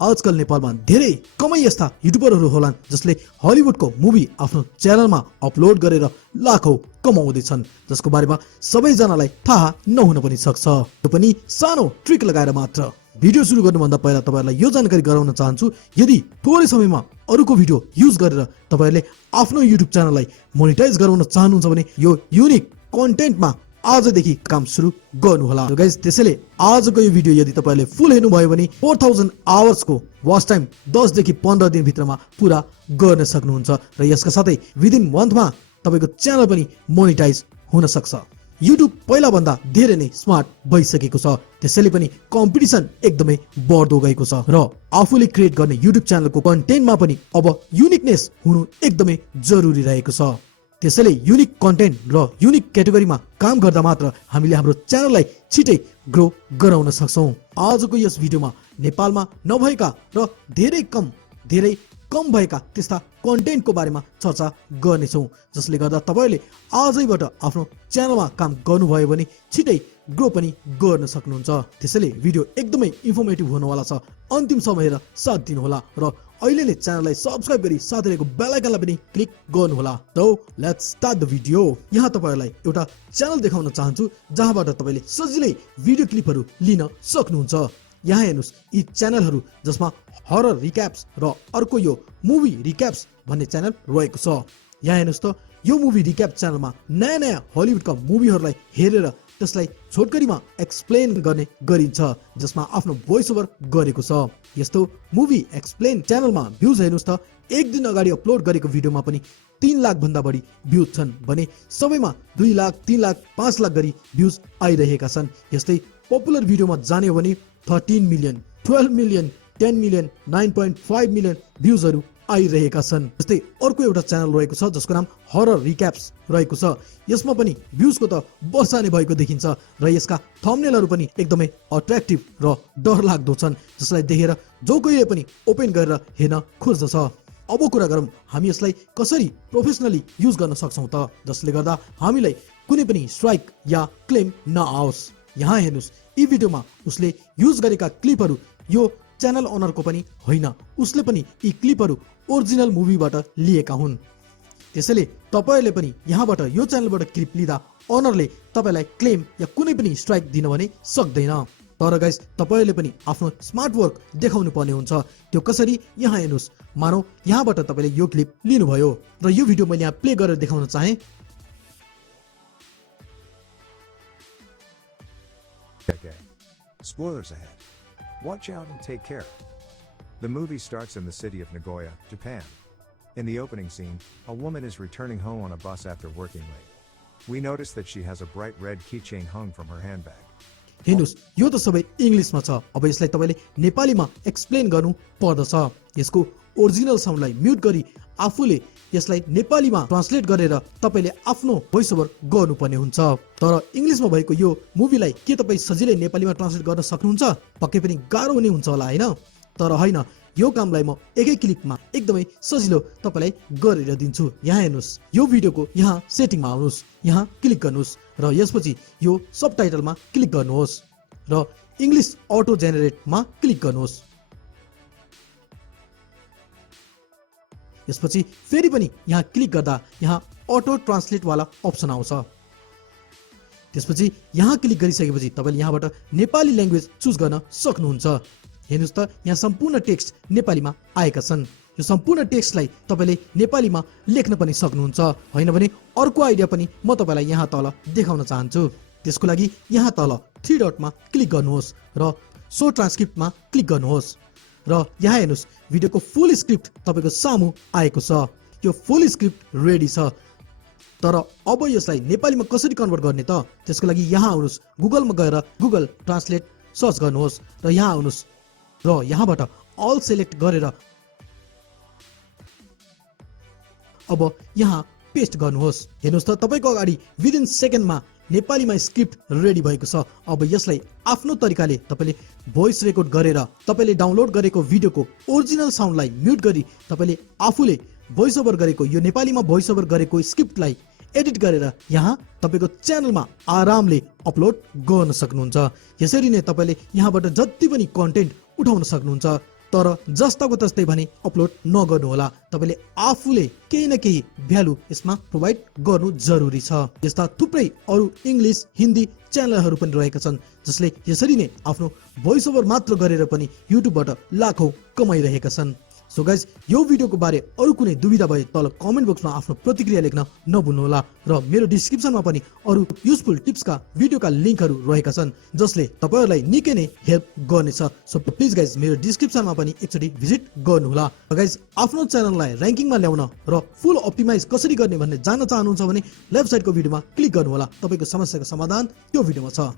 आजकल नेपालमा धेरै कमै यस्ता युट्युबरहरू होलान् जसले हलिउडको मुभी आफ्नो च्यानलमा अपलोड गरेर लाखौं कमाउँदैछन्, जसको बारेमा सबैजनालाई थाहा नहुन पनि सक्छ। यो पनि सानो ट्रिक लगाएर मात्र। भिडियो सुरु गर्नुभन्दा पहिला तपाईहरुलाई यो जानकारी गराउन चाहन्छु, यदि थोरै समयमा अरूको भिडियो युज गरेर तपाईहरुले आफ्नो युट्युब च्यानललाई मोनेटाइज गराउन चाहनुहुन्छ भने यो युनिक कन्टेन्टमा आजदेखि काम सुरु गर्नुहोला। गाइस, त्यसैले आजको यो भिडियो यदि तपाईले फुल हेर्नु भयो भने 4000 आवर्स को वाच टाइम 10 देखि 15 दिन भित्रमा पूरा गर्न सक्नुहुन्छ र यसका साथै विदिन मन्थमा तपाईको च्यानल पनि मोनेटाइज हुन सक्छ। युट्युब पहिला भन्दा धेरै नै स्मार्ट भइसकेको छ, त्यसैले पनि कम्पिटिसन एकदमै बढ्दो गएको छ र आफूले क्रिएट गर्ने युट्युब च्यानलको कन्टेन्टमा पनि अब युनिकनेस हुनु एकदमै जरुरी रहेको छ। त्यसैले युनिक कन्टेन्ट र युनिक क्याटेगोरीमा काम गर्दा मात्र हामीले हाम्रो च्यानललाई छिटै ग्रो गराउन सक्छौं। आजको यस भिडियोमा नेपालमा नभएका र धेरै कम भएका त्यस्ता कन्टेन्टको बारेमा चर्चा गर्नेछौं, जसले गर्दा तपाईले आजैबाट आफ्नो च्यानलमा काम गर्नुभयो भने छिटै ग्रो पनि गर्न सक्नुहुन्छ। त्यसैले भिडियो एकदमै इन्फर्मेटिभ हुनेवाला छ, अन्तिमसम्म हेरेर साथ दिनुहोला र अहिले नै च्यानललाई सब्स्क्राइब गरी साथै रहेको बेल आइकनलाई पनि क्लिक गर्नुहोला। तो लेट्स स्टार्ट द भिडियो। यहाँ तपाईहरुलाई एउटा च्यानल देखाउन चाहन्छु जहाँबाट तपाईले सजिलै भिडियो क्लिपहरू लिन सक्नुहुन्छ। यहाँ हेर्नुस्, यी च्यानलहरू जसमा हरर रिक्याप्स र अर्को यो मुभी रिक्याप्स भन्ने च्यानल रहेको छ। यहाँ हेर्नुस् त, यो मुभी रिक्याप च्यानलमा नयाँ हलिउडका मुभीहरूलाई हेरेर त्यसलाई छोटकरीमा एक्सप्लेन गर्ने गरिन्छ, जसमा आफ्नो भोइस ओभर गरेको छ। यस्तो मुभी एक्सप्लेन च्यानलमा भ्युज हेर्नुस् त, एक दिन अगाडि अपलोड गरेको भिडियोमा पनि 3 लाख भन्दा बढी भ्युज छन् भने सबैमा 2 लाख, 3 लाख, 5 लाख गरी भ्युज आइरहेका छन्। यस्तै पपुलर भिडियोमा जाने हो भने 13 मिलियन, 12 मिलियन, 10 मिलियन, 9.5 मिलियन भ्युजहरू आइरहेका छन्। जस्तै अर्को एउटा च्यानल रहेको छ जसको नाम हरर रिक्याप्स रहेको छ। यसमा पनि भ्युजको त वर्षा नै भएको देखिन्छ र यसका थम्बनेलहरू पनि एकदमै अट्र्याक्टिभ र डरलाग्दो छन्, जसलाई देखेर जो कोहीले पनि ओपन गरेर हेर्न खोज्दछ। अब कुरा गरौँ हामी यसलाई कसरी प्रोफेसनली युज गर्न सक्छौं त, जसले गर्दा हामीलाई कुनै पनि स्ट्राइक या क्लेम नआओस्। यहाँ हेर्नुस्, यी भिडियोमा उसले युज गरेका क्लिपहरू यो च्यानल ओनरको पनि होइन, उसले पनि यी क्लिपहरू ओरिजिनल मुभीबाट लिएका हुन्। त्यसैले तपाईहरुले पनि यहाँबाट यो च्यानलबाट क्लिप लिँदा ओनरले तपाईलाई क्लेम या कुनै पनि स्ट्राइक दिन भने सक्दैन। तर गाइस, तपाईहरुले पनि आफ्नो स्मार्ट वर्क देखाउनु पर्ने हुन्छ। त्यो कसरी? यहाँ हेर्नुस्, मानौ यहाँबाट तपाईले यो क्लिप लिनुभयो र यो भिडियो मैले यहाँ प्ले गरेर देखाउन चाहे। Spoilers ahead. Watch out and take care. The movie starts in the city of Nagoya, Japan. In the opening scene, a woman is returning home on a bus after working late. We notice that she has a bright red keychain hung from her handbag. हेर्नुस्, यो त सबै इंग्लिशमा छ। अब यसलाई तपाईले नेपालीमा explain गर्नु पर्दछ। यसको ओरिजिनल साउन्डलाई म्युट गरी आफूले यसलाई नेपालीमा ट्रान्सलेट गरेर तपाईले आफ्नो भोइस ओभर गर्नुपर्ने हुन्छ। तर इंग्लिशमा भएको यो मुभीलाई के तपाई सजिलै नेपालीमा ट्रान्सलेट गर्न सक्नुहुन्छ? पक्कै पनि गाह्रो हुने हुन्छ होला, हैन? तर हैन, यो कामलाई म एकै क्लिकमा एकदमै सजिलो तपाईलाई गरेर दिन्छु। यहाँ हेर्नुस्, यो भिडियोको यहाँ सेटिङमा आउनुस्, यहाँ क्लिक गर्नुस् र यसपछि यो सबटाइटलमा क्लिक गर्नुहोस् र इंग्लिश अटो जेनेरेटमा क्लिक गर्नुहोस्। यसपछि फेरि पनि यहाँ क्लिक गर्दा यहाँ अटो ट्रान्सलेट वाला अप्सन आउँछ। त्यसपछि यहाँ क्लिक गरिसकेपछि तपाईले यहाँबाट नेपाली ल्याङ्ग्वेज चुज गर्न सक्नुहुन्छ। हेर्नुस् त, यहाँ सम्पूर्ण टेक्स्ट नेपालीमा आएका छन्। यो सम्पूर्ण टेक्स्टलाई तपाईले नेपालीमा लेख्न पनि सक्नुहुन्छ। हैन भने अर्को आइडिया पनि म तपाईलाई यहाँ तल देखाउन चाहन्छु। त्यसको लागि यहाँ तल 3 डटमा क्लिक गर्नुहोस् र सो ट्रान्सक्रिप्टमा क्लिक गर्नुहोस् र यहाँ हेर्नुस्, भिडियोको फुल स्क्रिप्ट तपाईको सामु आएको छ। यो फुल स्क्रिप्ट रेडी छ। तर अब यसलाई नेपालीमा कसरी कन्भर्ट गर्ने त? त्यसको लागि यहाँ आउनुस्, गुगलमा गएर गुगल ट्रान्सलेट सर्च गर्नुहोस् र यहाँ आउनुस् र यहाँबाट अल सेलेक्ट गरेर अब यहाँ पेस्ट गर्नुहोस्। हेर्नुस् त, तपाईको अगाडि विदिन सेकेन्डमा नेपालीमा स्क्रिप्ट रेडी भएको छ। अब यसलाई आफ्नो तरिकाले तपाईले भोइस रेकर्ड गरेर तपाईले डाउनलोड गरेको भिडियोको ओरिजिनल साउन्डलाई म्युट गरी तपाईले आफूले भोइस ओभर गरेको यो नेपालीमा भोइस ओभर गरेको स्क्रिप्टलाई एडिट गरेर यहाँ तपाईको च्यानलमा आरामले अपलोड गर्न सक्नुहुन्छ। यसरी नै तपाईले यहाँबाट जति पनि कन्टेन्ट उठाउन सक्नुहुन्छ। तर जस्ताको तस्तै भने अपलोड नगर्नु होला। तपाईले आफूले केही न केही भ्यालु यसमा प्रोभाइड गर्नु जरुरी छ। यस्ता थुप्रै अरु इंग्लिश हिन्दी च्यानलहरु पनि रहेका छन् जसले यसरी नै आफ्नो भोइस ओभर मात्र गरेर पनि युट्युबबाट लाखौं कमाइरहेका छन्। सो गाइज यो भिडियोको बारे अरु कुनै दुविधा भए तल कमेन्ट बक्समा आफ्नो प्रतिक्रिया लेख्न नभुल्नुहोला र मेरो डिस्क्रिप्सनमा पनि अरु युजफुल टिप्सका भिडियोका लिंकहरु रहेका छन् जसले तपाईहरुलाई निकै नै हेल्प गर्नेछ। सो प्लिज गाइज मेरो डिस्क्रिप्सनमा पनि एकचोटी भिजिट गर्नुहोला। गाइज आफ्नो च्यानललाई र्याङ्किङमा ल्याउन र फुल अप्टिमाइज कसरी गर्ने भन्ने जान्न चाहनुहुन्छ भने लेफ्ट साइडको भिडियोमा क्लिक गर्नुहोला। तपाईको समस्याको समाधान त्यो भिडियोमा छ।